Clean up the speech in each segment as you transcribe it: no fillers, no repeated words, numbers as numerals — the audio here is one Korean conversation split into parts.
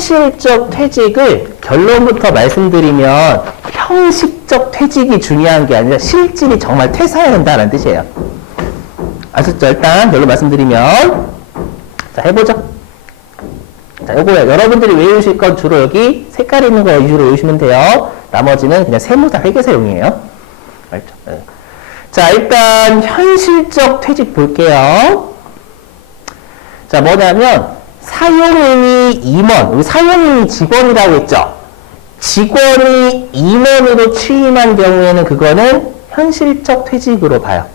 현실적 퇴직을 결론부터 말씀드리면 형식적 퇴직이 중요한 게 아니라 실질이 정말 퇴사해야 된다는 뜻이에요. 아셨죠? 일단 결론 말씀드리면 자 해보죠. 자 요거 여러분들이 외우실 건 주로 여기 색깔 있는 거 위주로 외우시면 돼요. 나머지는 그냥 세무사 회계사용이에요. 알죠? 네. 자 일단 현실적 퇴직 볼게요. 자 뭐냐면 사용인이 임원, 우리 사용인이 직원이라고 했죠. 직원이 임원으로 취임한 경우에는 그거는 현실적 퇴직으로 봐요.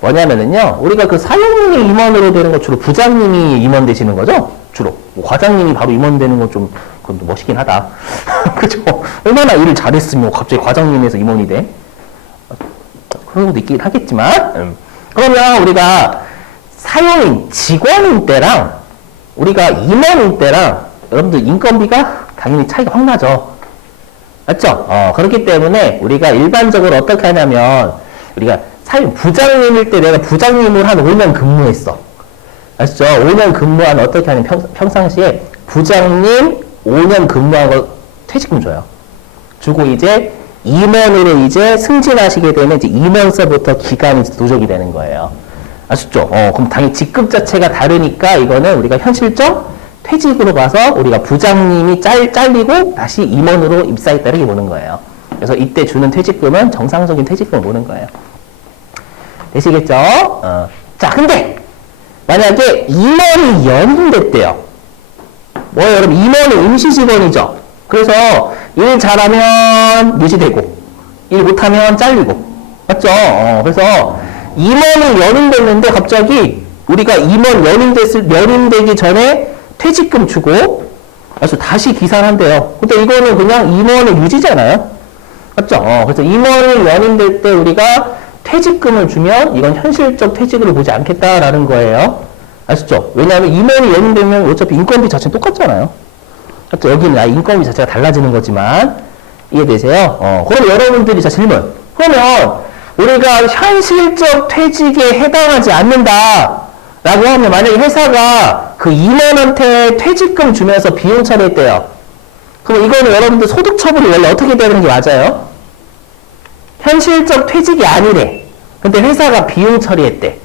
뭐냐면은요, 우리가 그 사용인이 임원으로 되는 거 주로 부장님이 임원 되시는 거죠? 주로. 뭐 과장님이 바로 임원 되는 건 좀, 그건 좀 멋있긴 하다. 그죠? 얼마나 일을 잘했으면 갑자기 과장님에서 임원이 돼? 그런 것도 있긴 하겠지만, 그러면 우리가 사용인, 직원인 때랑 우리가 임원인 때랑 여러분들 인건비가 당연히 차이가 확 나죠. 맞죠? 그렇기 때문에 우리가 일반적으로 어떻게 하냐면 우리가 사용 부장님일 때 내가 부장님을 한 5년 근무했어. 아시죠? 5년 근무하면 어떻게 하냐면 평상시에 부장님 5년 근무한 거 퇴직금 줘요. 주고 이제 임원으로 이제 승진하시게 되면 이제 임원서부터 기간이 누적이 되는 거예요. 아시죠? 그럼 당연히 직급 자체가 다르니까 이거는 우리가 현실적 퇴직으로 봐서 우리가 부장님이 잘리고 다시 임원으로 입사했다는 게 보는 거예요. 그래서 이때 주는 퇴직금은 정상적인 퇴직금을 보는 거예요. 되시겠죠? 자, 근데 만약에 임원이 연임됐대요. 뭐예요, 여러분? 임원은 임시 직원이죠. 그래서 일 잘하면 유지되고 일 못하면 잘리고 맞죠? 그래서 임원이 연임됐는데 갑자기 우리가 임원 연임되기 전에 퇴직금 주고 그래서 다시 기산한대요. 근데 이거는 그냥 임원의 유지잖아요. 맞죠? 그래서 임원이 연임될 때 우리가 퇴직금을 주면 이건 현실적 퇴직으로 보지 않겠다라는 거예요. 아시죠? 왜냐하면 임원이 연임되면 어차피 인건비 자체는 똑같잖아요. 맞죠? 여기는 인건비 자체가 달라지는 거지만 이해되세요? 그럼 여러분들이 자 질문. 그러면 우리가 현실적 퇴직에 해당하지 않는다 라고 하면 만약에 회사가 그 임원한테 퇴직금 주면서 비용 처리했대요. 그럼 이거는 여러분들 소득 처분이 원래 어떻게 되는 게 맞아요? 현실적 퇴직이 아니래. 근데 회사가 비용 처리했대.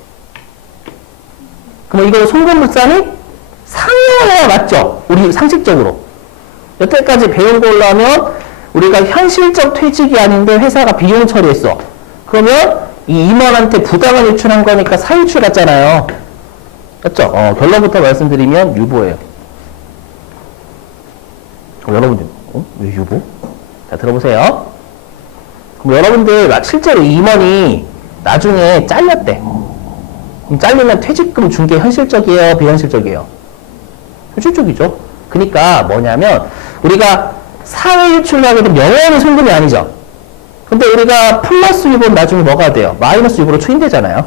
그럼 이거는 송금물산이 상여해야 맞죠? 우리 상식적으로. 여태까지 배운 걸로 하면 우리가 현실적 퇴직이 아닌데 회사가 비용 처리했어. 그러면 이 임원한테 부당한 유출한 거니까 사유출 같잖아요. 맞죠? 결론부터 말씀드리면 유보예요. 여러분들, 왜 유보? 자, 들어보세요. 그럼 여러분들 실제로 임원이 나중에 잘렸대. 그럼 잘리면 퇴직금 준 게 현실적이에요? 비현실적이에요? 현실적이죠. 그러니까 뭐냐면 우리가 사회 유출을 하게 되면 영원히 송금이 아니죠. 근데 우리가 플러스 유보는 나중에 뭐가 돼요? 마이너스 유보로 추인되잖아요.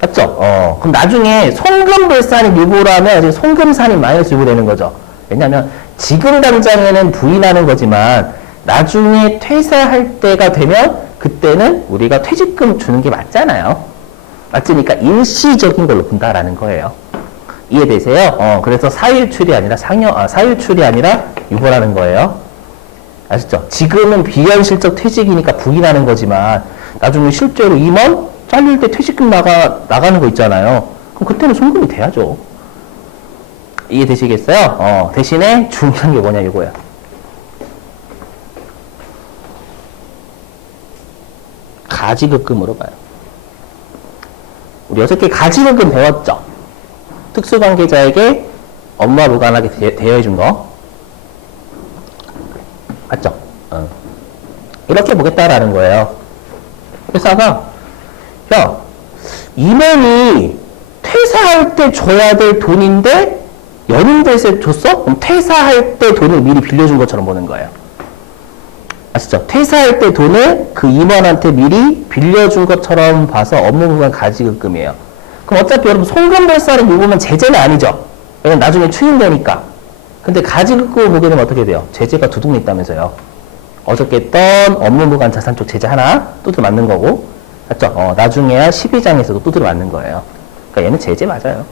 맞죠? 그럼 나중에 송금불산이 유보라면 이제 송금산이 마이너스 유보 되는 거죠. 왜냐면 지금 당장에는 부인하는 거지만 나중에 퇴사할 때가 되면 그때는 우리가 퇴직금 주는 게 맞잖아요. 맞으니까 일시적인 걸로 본다라는 거예요. 이해되세요? 그래서 사유출이 아니라 사유출이 아니라 유보라는 거예요. 아시죠? 지금은 비현실적 퇴직이니까 부인하는 거지만 나중에 실제로 임원 잘릴 때 퇴직금 나가는 거 있잖아요. 그럼 그때는 송금이 돼야죠. 이해되시겠어요? 대신에 중요한 게 뭐냐 이거야. 가지급금으로 봐요. 우리 6개 가지급금 배웠죠? 특수관계자에게 업무와 무관하게 대여해준 거. 맞죠? 이렇게 보겠다라는 거예요. 회사가, 야, 임원이 퇴사할 때 줘야 될 돈인데, 연임될 때 줬어? 그럼 퇴사할 때 돈을 미리 빌려준 것처럼 보는 거예요. 아시죠? 퇴사할 때 돈을 그 임원한테 미리 빌려준 것처럼 봐서 업무무관 가지급금이에요. 그럼 어차피 여러분 송금별사를 요구면 제재는 아니죠? 왜냐면 나중에 추인되니까. 근데 가지급금을 보게 되면 어떻게 돼요? 제재가 두둑 있다면서요. 어저께 했던 업무무관 자산 쪽 제재 하나 두드려 맞는 거고, 맞죠? 나중에야 12장에서도 두드려 맞는 거예요. 그러니까 얘는 제재 맞아요.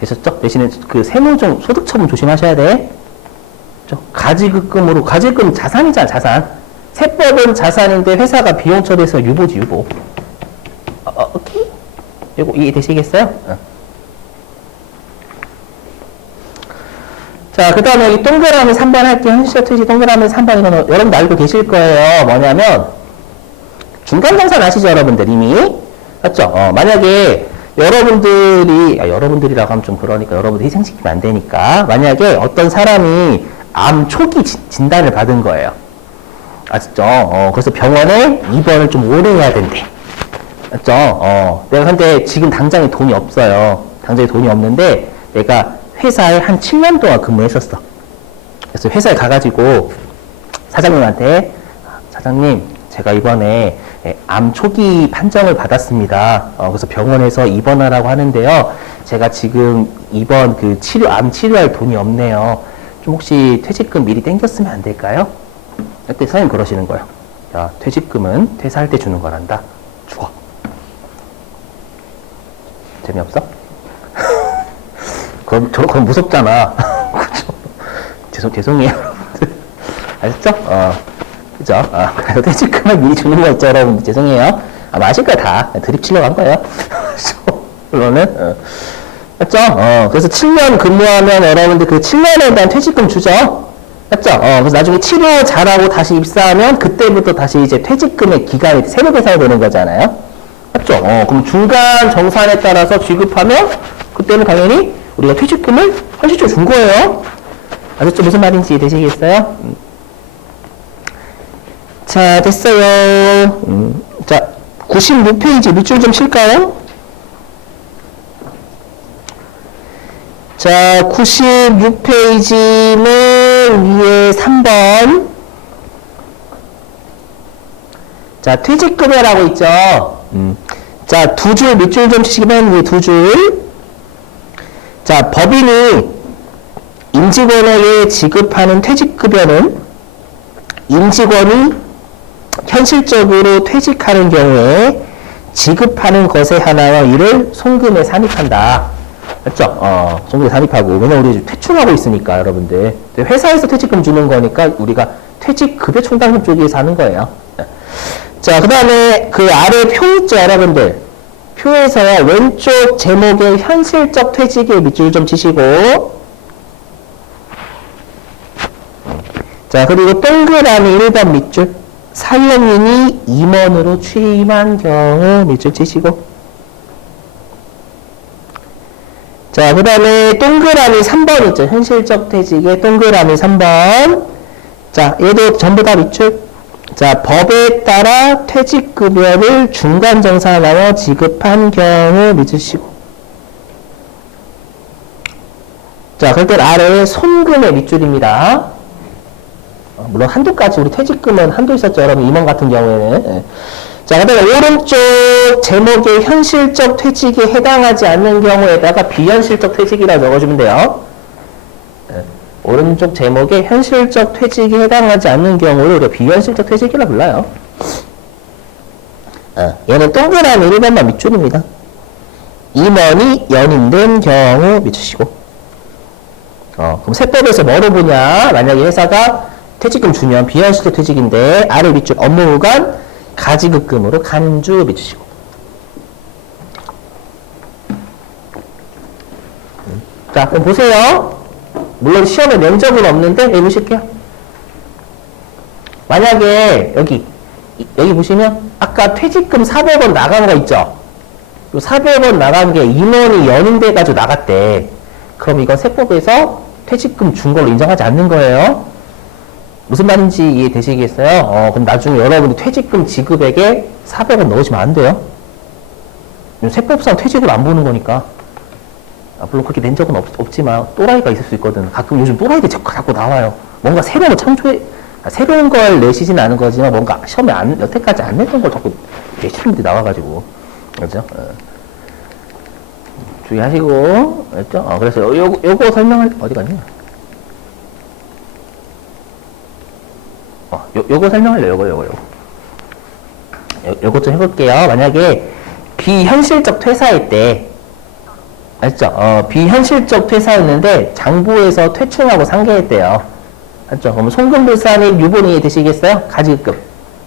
되셨죠? 대신에 그 세무종 소득처분 조심하셔야 돼. 가지급금으로, 가지급금 자산이잖아, 자산. 세법은 자산인데 회사가 비용 처리해서 유보지, 유보. 오케이? 이거 이해되시겠어요? 자, 그 다음에 여기 동그라미 3번 할게요. 현실적 퇴직 동그라미 3번 이거는 여러분들 알고 계실 거예요. 뭐냐면, 중간정산 아시죠, 여러분들 이미? 맞죠? 만약에 여러분들이라고 하면 좀 그러니까 여러분들 희생시키면 안 되니까. 만약에 어떤 사람이 암 초기 진단을 받은 거예요. 아시죠? 그래서 병원에 입원을 좀 오래 해야 된대. 맞죠? 내가 근데 지금 당장에 돈이 없어요. 당장에 돈이 없는데 내가 회사에 한 7년 동안 근무했었어. 그래서 회사에 가가지고 사장님한테 사장님 제가 이번에 암 초기 판정을 받았습니다. 그래서 병원에서 입원하라고 하는데요. 제가 지금 이번 그 암 치료할 돈이 없네요. 좀 혹시 퇴직금 미리 땡겼으면 안 될까요? 그때 사장님 그러시는 거예요. 야, 퇴직금은 퇴사할 때 주는 거란다. 죽어. 재미없어? 그건 무섭잖아. 죄송해요. 아셨죠? 그죠? 그래서 퇴직금을 미리 주는 거 있죠, 여러분들. 죄송해요. 아실 거야, 다. 드립 치려고 한 거예요. 물론은. 맞죠? 그래서 7년 근무하면 여러분들 그 7년에 대한 퇴직금 주죠? 맞죠? 그래서 나중에 치료 잘하고 다시 입사하면 그때부터 다시 이제 퇴직금의 기간이 세로 계산이 되는 거잖아요? 맞죠? 그럼 중간 정산에 따라서 지급하면 그때는 당연히 우리가 퇴직금을 현실적으로 준 거예요. 아셨죠? 무슨 말인지 되시겠어요? 자, 됐어요. 자, 96페이지 밑줄 좀 칠까요? 자, 96페이지는 위에 3번. 자, 퇴직급여라고 있죠. 자, 두 줄 밑줄 좀 치시면 위에 두 줄. 자, 법인이 임직원에게 지급하는 퇴직급여는 임직원이 현실적으로 퇴직하는 경우에 지급하는 것에 한하여 이를 송금에 산입한다. 맞죠? 송금에 산입하고. 왜냐면 우리 퇴출하고 있으니까, 여러분들. 회사에서 퇴직금 주는 거니까 우리가 퇴직급여 충당금 쪽에서 하는 거예요. 자, 그 다음에 그 아래 표 있죠, 여러분들. 표에서 왼쪽 제목에 현실적 퇴직의 밑줄 좀 치시고. 자, 그리고 동그라미 1번 밑줄. 사용인이 임원으로 취임한 경우 밑줄 치시고. 자, 그 다음에 동그라미 3번 있죠. 현실적 퇴직의 동그라미 3번. 자, 얘도 전부 다 밑줄. 자, 법에 따라 퇴직급여를 중간정산하여 지급한 경우 밑줄치고. 자, 그럴 땐 아래에 손금의 밑줄입니다. 물론 한도까지 우리 퇴직금은 한도 있었죠. 여러분, 임원 같은 경우에는. 자, 그 다음에 오른쪽 제목에 현실적 퇴직에 해당하지 않는 경우에다가 비현실적 퇴직이라고 적어주면 돼요. 오른쪽 제목에 현실적 퇴직에 해당하지 않는 경우를 우리가 비현실적 퇴직이라고 불러요. 얘는 동그라미 1번만 밑줄입니다. 임원이 연임된 경우 밑주시고. 그럼 세법에서 뭐로 보냐? 만약에 회사가 퇴직금 주면 비현실적 퇴직인데 아래 밑줄 업무후관 가지급금으로 간주 밑주시고. 자, 그럼 보세요. 물론 시험에 면접은 없는데 여기 보실게요. 만약에 여기 보시면 아까 퇴직금 400원 나간 거 있죠? 400원 나간 게 임원이 연임돼 가지고 나갔대. 그럼 이건 세법에서 퇴직금 준 걸로 인정하지 않는 거예요. 무슨 말인지 이해되시겠어요? 그럼 나중에 여러분이 퇴직금 지급액에 400원 넣으시면 안 돼요. 세법상 퇴직을 안 보는 거니까. 물론 그렇게 낸 적은 없지만 또라이가 있을 수 있거든. 가끔 요즘 또라이들 자꾸 나와요. 뭔가 새로운 거 새로운 걸 내시진 않은 거지만 뭔가 시험에 여태까지 안 냈던 걸 자꾸 내시는 분들이 나와가지고. 그렇죠? 주의하시고. 알죠? 그래서 요거 설명할, 어디 갔냐? 요거 설명할래요, 요거 좀 해볼게요. 만약에 비현실적 퇴사일 때, 알죠? 비현실적 퇴사였는데 장부에서 퇴출하고 상계했대요. 맞죠? 그럼 송금불산입 유본이 되시겠어요? 가지급.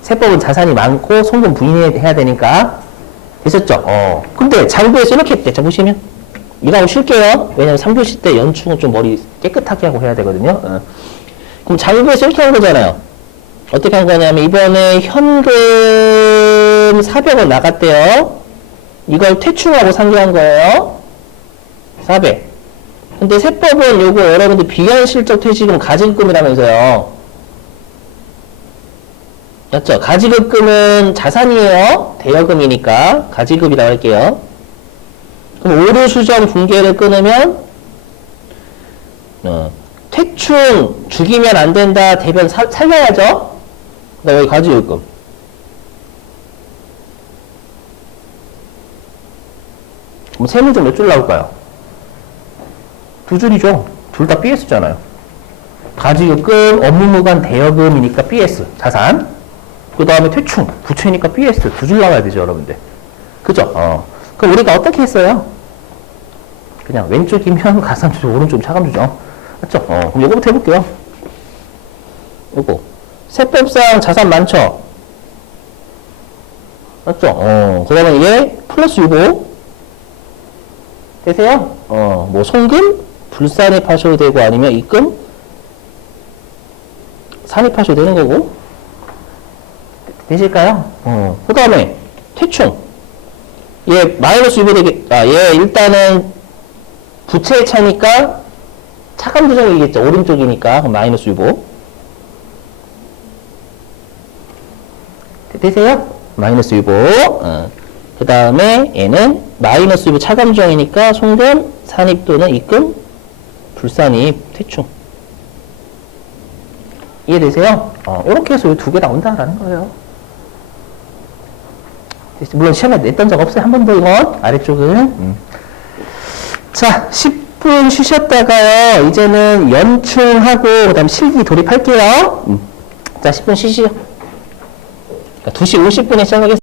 세법은 자산이 많고 송금 부인해야 되니까. 되셨죠? 근데 장부에서 이렇게 했대. 자, 보시면. 이거 하고 쉴게요. 왜냐면 3교시 때 연충은 좀 머리 깨끗하게 하고 해야 되거든요. 그럼 장부에서 이렇게 한 거잖아요. 어떻게 한 거냐면, 이번에 현금 400원 나갔대요. 이걸 퇴출하고 상계한 거예요. 400. 근데 세법은 요거 여러분들 비현실적 퇴직금 가지급금이라면서요. 맞죠? 가지급금은 자산이에요. 대여금이니까 가지급이라고 할게요. 그럼 오류 수정 분계를 끊으면 퇴충 죽이면 안 된다. 대변 살려야죠. 그다음에 여기 가지급금. 그럼 세무점 몇 줄 나올까요? 2줄이죠. 둘 다 BS잖아요. 가지급금, 업무무관 대여금이니까 BS, 자산. 그 다음에 퇴충, 부채니까 BS, 2줄 나와야 되죠, 여러분들. 그죠? 그럼 우리가 어떻게 했어요? 그냥 왼쪽이면 가산주죠, 오른쪽 차감주죠. 맞죠? 그럼 요거부터 해볼게요. 요거. 세법상 자산 많죠? 맞죠? 그러면 이게 플러스 요거. 되세요? 뭐, 송금? 불산입하셔도 되고, 아니면 입금? 산입하셔도 되는 거고. 되실까요? 그 다음에, 퇴충. 얘, 마이너스 유보 되게, 얘, 일단은, 부채의 차니까, 차감부정이겠죠. 오른쪽이니까. 그럼 마이너스 유보. 되세요? 마이너스 유보. 그 다음에, 얘는, 마이너스 유보 차감부정이니까, 송금, 산입 또는 입금, 불산입, 퇴충. 이해되세요? 이렇게 해서 이 2개 나온다라는 거예요. 물론 시험에 냈던 적 없어요. 한 번도 이건 아래쪽은. 자, 10분 쉬셨다가요. 이제는 연충하고 그다음 실기 돌입할게요. 자, 10분 쉬시죠. 2시 50분에 시작하겠습니다.